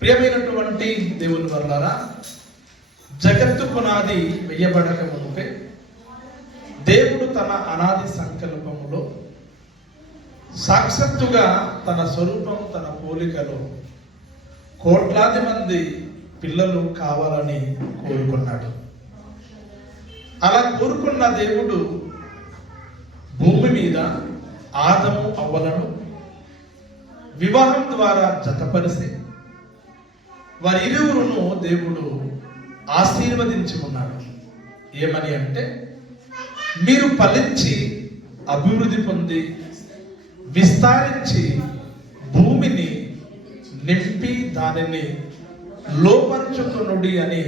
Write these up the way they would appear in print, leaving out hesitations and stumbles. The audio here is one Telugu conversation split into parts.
ప్రియమైనటువంటి దేవుని వల్లారా, జగత్తు పునాది వేయబడక మునుపే దేవుడు తన అనాది సంకల్పములో సాక్షాత్తుగా తన స్వరూపం, తన పోలికలో కోట్లాది మంది పిల్లలు కావాలని కోరుకున్నాడు. అలా కోరుకున్న దేవుడు భూమి మీద ఆదము అవ్వలను వివాహం ద్వారా జతపరిచి వారిరువురును దేవుడు ఆశీర్వదించి ఉన్నాడు. ఏమని అంటే, మీరు ఫలించి అభివృద్ధి పొంది విస్తరించి భూమిని నింపి దానిని లోపరుచుకొనుడి అని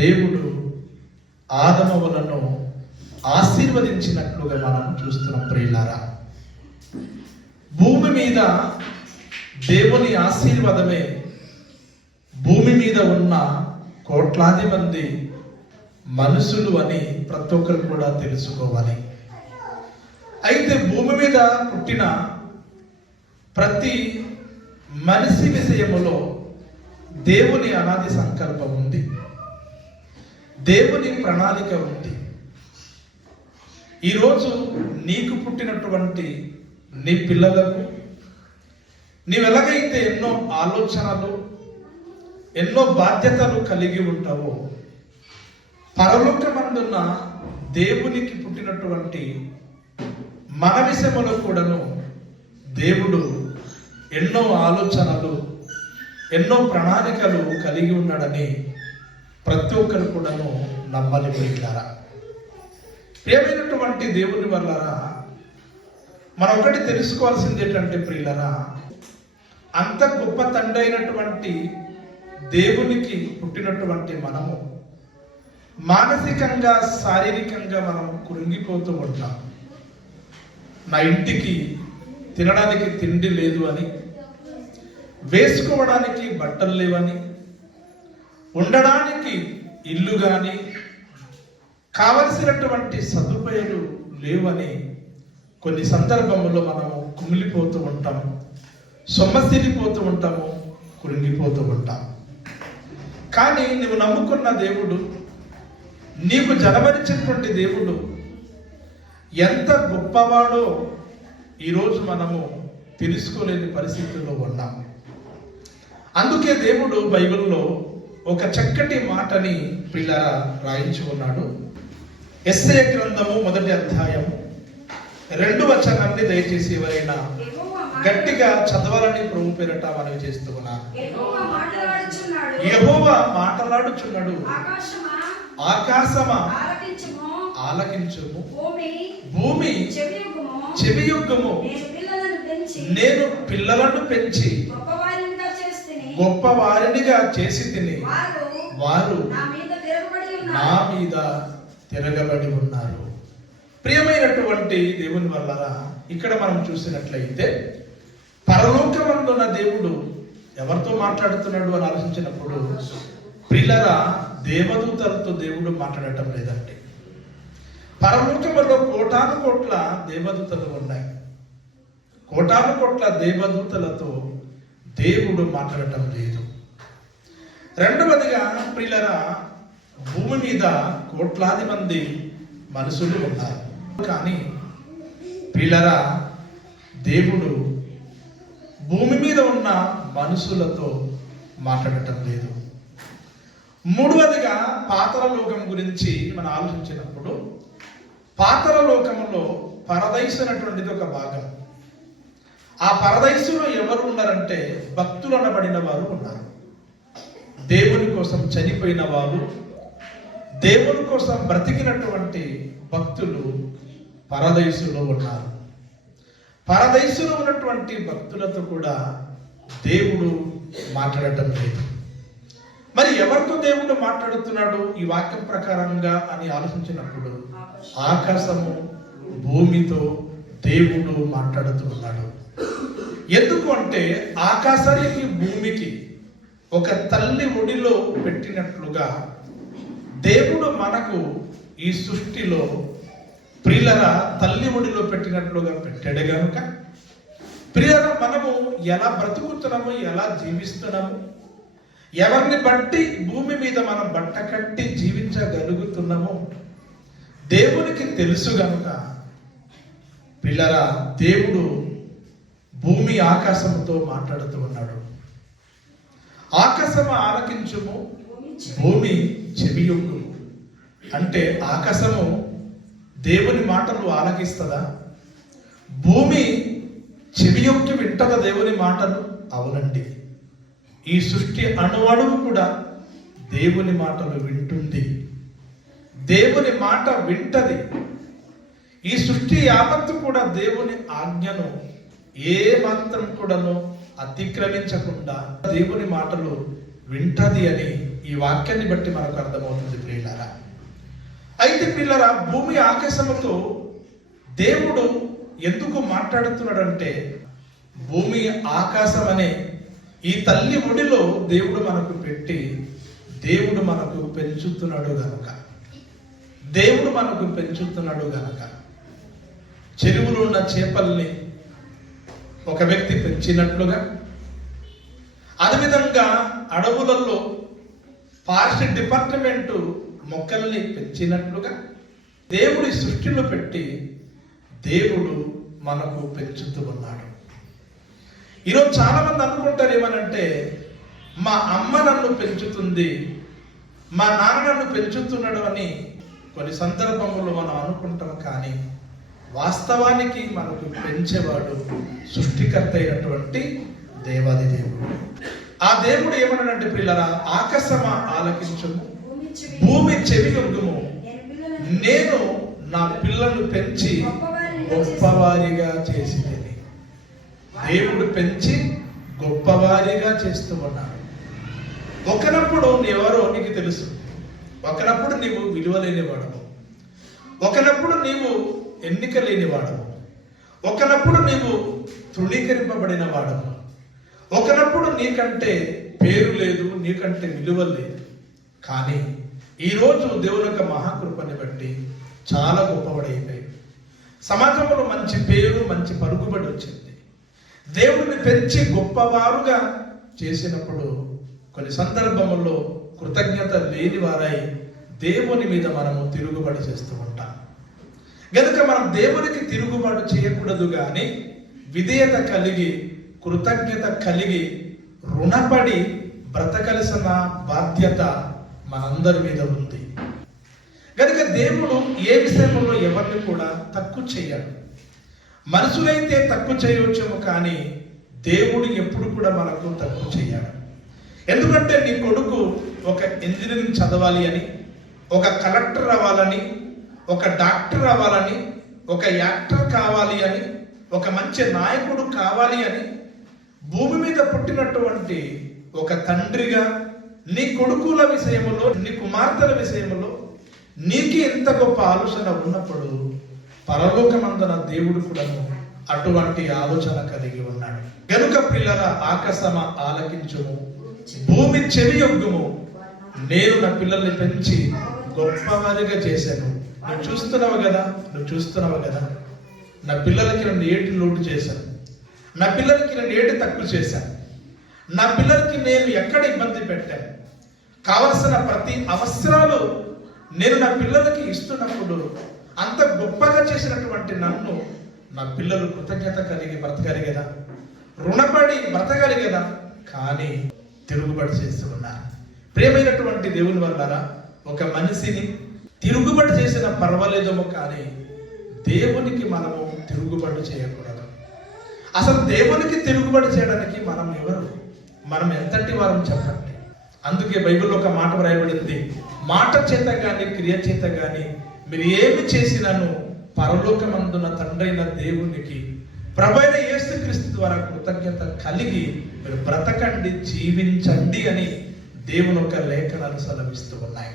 దేవుడు ఆదమవులను ఆశీర్వదించినట్లుగా మనం చూస్తున్నాం. ప్రియులారా, భూమి మీద దేవుని ఆశీర్వాదమే భూమి మీద ఉన్న కోట్లాది మంది మనుషులు అని ప్రతి ఒక్కరు కూడా తెలుసుకోవాలి. అయితే భూమి మీద పుట్టిన ప్రతి మనిషి విషయములో దేవుని అనాది సంకల్పం ఉంది, దేవుని ప్రణాళిక ఉంది. ఈరోజు నీకు పుట్టినటువంటి నీ పిల్లలకు నీవెలాగైతే ఎన్నో ఆలోచనలు, ఎన్నో బాధ్యతలు కలిగి ఉంటావో, పరలోకమందున్న దేవునికి పుట్టినటువంటి మన విషయంలో కూడాను దేవుడు ఎన్నో ఆలోచనలు, ఎన్నో ప్రణాళికలు కలిగి ఉన్నాడని ప్రతి ఒక్కరు కూడాను నమ్మాలి. ప్రియులారా, ఏమైనటువంటి దేవుని వల్లారా, మనం ఒకటి తెలుసుకోవాల్సింది ఏంటంటే ప్రియులారా, అంత గొప్ప తండ్రి అయినటువంటి దేవునికి పుట్టినటువంటి మనము మానసికంగా, శారీరకంగా మనం కృంగిపోతూ ఉంటాం. నా ఇంటికి తినడానికి తిండి లేదు అని, వేసుకోవడానికి బట్టలు లేవని, ఉండడానికి ఇల్లు కానీ కావలసినటువంటి సదుపాయాలు లేవని కొన్ని సందర్భంలో మనము కుమిలిపోతూ ఉంటాం, సొమ్మసిల్లిపోతూ ఉంటాము, కృంగిపోతూ ఉంటాం. కానీ నువ్వు నమ్ముకున్న దేవుడు, నీకు జనమరిచినటువంటి దేవుడు ఎంత గొప్పవాడో ఈరోజు మనము తెలుసుకోలేని పరిస్థితుల్లో ఉన్నాం. అందుకే దేవుడు బైబిల్లో ఒక చక్కటి మాటని పిల్లరా రాయించి ఉన్నాడు. యెషయా గ్రంథము 1వ అధ్యాయం 2వ వచనాన్ని దయచేసి ఎవరైనా గట్టిగా చదవాలని ప్రభు పేరట మనవి చేస్తూ ఉన్నాను. యెహోవా మాట్లాడుచున్నాడు, ఆకాశమా ఆలకించుము, భూమి చెవియొగ్గుము, నేను పిల్లలను పెంచి గొప్ప వారినిగా చేసి తిని వారు నా మీద తిరగబడి ఉన్నారు. ప్రియమైనటువంటి దేవుని వల్లరా, ఇక్కడ మనం చూసినట్లయితే పరలోకమందున్న దేవుడు ఎవరితో మాట్లాడుతున్నాడు అని ఆలోచించినప్పుడు పిల్లరా, దేవదూతలతో దేవుడు మాట్లాడటం లేదండి. పరలోకములో కోటాను కోట్ల దేవదూతలు ఉన్నాయి. కోటాను కోట్ల దేవదూతలతో దేవుడు మాట్లాడటం లేదు. రెండవదిగా ప్రియులరా, భూమి మీద కోట్లాది మంది మనుషులు ఉన్నారు. కానీ ప్రియులరా, దేవుడు భూమి మీద ఉన్న మనుషులతో మాట్లాడటం లేదు. మూడవదిగా పాతాళ లోకం గురించి మనం ఆలోచించినప్పుడు, పాతాళ లోకంలో పరదైసు అనేటువంటిది ఒక భాగం. ఆ పరదైసులో ఎవరు ఉన్నారంటే భక్తులు అనబడిన వారు ఉన్నారు. దేవుని కోసం చనిపోయిన వారు, దేవుని కోసం బ్రతికినటువంటి భక్తులు పరదైసులో ఉన్నారు. పరదైసులో ఉన్నటువంటి భక్తులతో కూడా దేవుడు మాట్లాడటం లేదు. మరి ఎవరితో దేవుడు మాట్లాడుతున్నాడు ఈ వాక్యం ప్రకారంగా అని ఆలోచించినప్పుడు, ఆకాశము భూమితో దేవుడు మాట్లాడుతున్నాడు. ఎందుకు అంటే, ఆకాశానికి భూమికి ఒక తల్లి ఒడిలో పెట్టినట్లుగా దేవుడు మనకు ఈ సృష్టిలో ప్రియులరా తల్లి ఒడిలో పెట్టినట్లుగా పెట్టాడు గనుక ప్రియులారా, మనము ఎలా బ్రతుకుతున్నాము, ఎలా జీవిస్తున్నాము, ఎవరిని బట్టి భూమి మీద మనం బట్ట కట్టి జీవించగలుగుతున్నాము దేవునికి తెలుసు గనుక ప్రియులారా, దేవుడు భూమి ఆకాశముతో మాట్లాడుతూ ఉన్నాడు. ఆకాశము ఆలకించుము, భూమి చెవియొగ్గుము. అంటే ఆకాశము దేవుని మాటలు ఆలకిస్తుందా? భూమి చెవియొగ్గి వింటదా దేవుని మాటలు? అవునండి. ఈ సృష్టి అణువణువు కూడా దేవుని మాటలు వింటుంది. దేవుని మాట వింటది. ఈ సృష్టి యావత్తు కూడా దేవుని ఆజ్ఞను ఏ మాత్రం కూడాను అతిక్రమించకుండా దేవుని మాటలు వింటది అని ఈ వాక్యాన్ని బట్టి మనకు అర్థమవుతుంది ప్రియులారా. అయితే ప్రియులారా, భూమి ఆకాశముతో దేవుడు ఎందుకు మాట్లాడుతున్నాడంటే, భూమి ఆకాశం అనే ఈ తల్లి ఒడిలో దేవుడు మనకు పెట్టి దేవుడు మనకు పెంచుతున్నాడు గనక, దేవుడు మనకు పెంచుతున్నాడు గనక చెరువులో ఉన్న చేపల్ని ఒక వ్యక్తి పెంచినట్లుగా, అదేవిధంగా అడవులలో ఫారెస్ట్ డిపార్ట్మెంటు మొక్కల్ని పెంచినట్లుగా దేవుడి సృష్టిలో పెట్టి దేవుడు మనకు పెంచుతూ ఉన్నాడు. ఈరోజు చాలా మంది అనుకుంటారు ఏమనంటే, మా అమ్మ నన్ను పెంచుతుంది, మా నాన్న నన్ను పెంచుతున్నాడు అని కొన్ని సందర్భంలో మనం అనుకుంటాం. కానీ వాస్తవానికి మనకు పెంచేవాడు సృష్టికర్త అయినటువంటి దేవాది దేవుడు. ఆ దేవుడు ఏమన్నాడంటే, పిల్లరా, ఆకాశమా ఆలకించుము, భూమి చెవియొగ్గుము, నేను నా పిల్లలను పెంచి గొప్పవారిగా చేసినది. దేవుడు పెంచి గొప్పవారిగా చేస్తూ ఉన్నాడు. ఒకనప్పుడు నీవెవరో నీకు తెలుసు, ఒకనప్పుడు నీవు విలువ లేనివాడవు, ఒకనప్పుడు నీవు ఎన్నిక లేనివాడవు, ఒకనప్పుడు నీవు తృణీకరింపబడిన వాడవు, ఒకనప్పుడు నీకంటే పేరు లేదు, నీకంటే విలువ లేదు. కానీ ఈరోజు దేవుని యొక్క మహాకృపని బట్టి చాలా గొప్పవాడైపోయి సమాజంలో మంచి పేరు, మంచి పరుగుబడి వచ్చింది. దేవుడిని పెంచి గొప్పవారుగా చేసినప్పుడు కొన్ని సందర్భముల్లో కృతజ్ఞత లేని వారై దేవుని మీద మనము తిరుగుబాటు చేస్తూ ఉంటాం. గనుక మనం దేవునికి తిరుగుబాటు చేయకూడదు, కానీ విధేయత కలిగి, కృతజ్ఞత కలిగి, రుణపడి బ్రతకలసిన బాధ్యత మనందరి మీద ఉంది. గనుక దేవుడు ఏ విషయంలో ఎవరిని కూడా తక్కువ చేయడు. మనుషులైతే తక్కువ చేయవచ్చేమో, కానీ దేవుడు ఎప్పుడు కూడా మనకు తక్కువ చేయడు. ఎందుకంటే నీ కొడుకు ఒక ఇంజనీరింగ్ చదవాలి అని, ఒక కలెక్టర్ అవ్వాలని, ఒక డాక్టర్ అవ్వాలని, ఒక యాక్టర్ కావాలి అని, ఒక మంచి నాయకుడు కావాలి అని భూమి మీద పుట్టినటువంటి ఒక తండ్రిగా నీ కొడుకుల విషయంలో, నీ కుమార్తెల విషయంలో నీకు ఎంత గొప్ప ఆలోచన ఉన్నప్పుడు పరలోకమందున దేవుడు కూడా అటువంటి ఆలోచన కలిగి ఉన్నాడు. గనుక ప్రియులారా, ఆకాశమా ఆలకించుము, భూమి చెవియొగ్గుము, నేను నా పిల్లల్ని పెంచి గొప్పవారిగా చేశాను. నువ్వు చూస్తున్నావు కదా, నా పిల్లలకి నన్ను ఏటి లోటు చేశాను, నా పిల్లలకి నన్ను ఏటి తక్కువ చేశాను, నా పిల్లలకి నేను ఎక్కడ ఇబ్బంది పెట్టాను, కావలసిన ప్రతి అవసరాలు నేను నా పిల్లలకి ఇస్తున్నప్పుడు అంత గొప్పగా చేసినటువంటి నన్ను నా పిల్లలు కృతజ్ఞత కలిగి బ్రతకాలి కదా, రుణపడి బ్రతకాలి కదా. కానీ తిరుగుబాటు చేస్తూ ఉన్నారు. ప్రియమైనటువంటి దేవుని వల్ల ఒక మనిషిని తిరుగుబాటు చేసిన పర్వాలేదేమో, కానీ దేవునికి మనము తిరుగుబాటు చేయకూడదు. అసలు దేవునికి తిరుగుబాటు చేయడానికి మనం ఎవరు, మనం ఎంతటి వారం చెప్పండి. అందుకే బైబిల్లో ఒక మాట వ్రాయబడింది, మాట చేత కానీ క్రియ చేత కానీ మీరు ఏమి చేసినాను పరలోకమందున తండ్రైన దేవునికి ప్రభువైన యేసుక్రీస్తు ద్వారా కృతజ్ఞత కలిగి మీరు బ్రతకండి, జీవించండి అని దేవుని యొక్క లేఖనాలు సెలవిస్తూ ఉన్నాయి.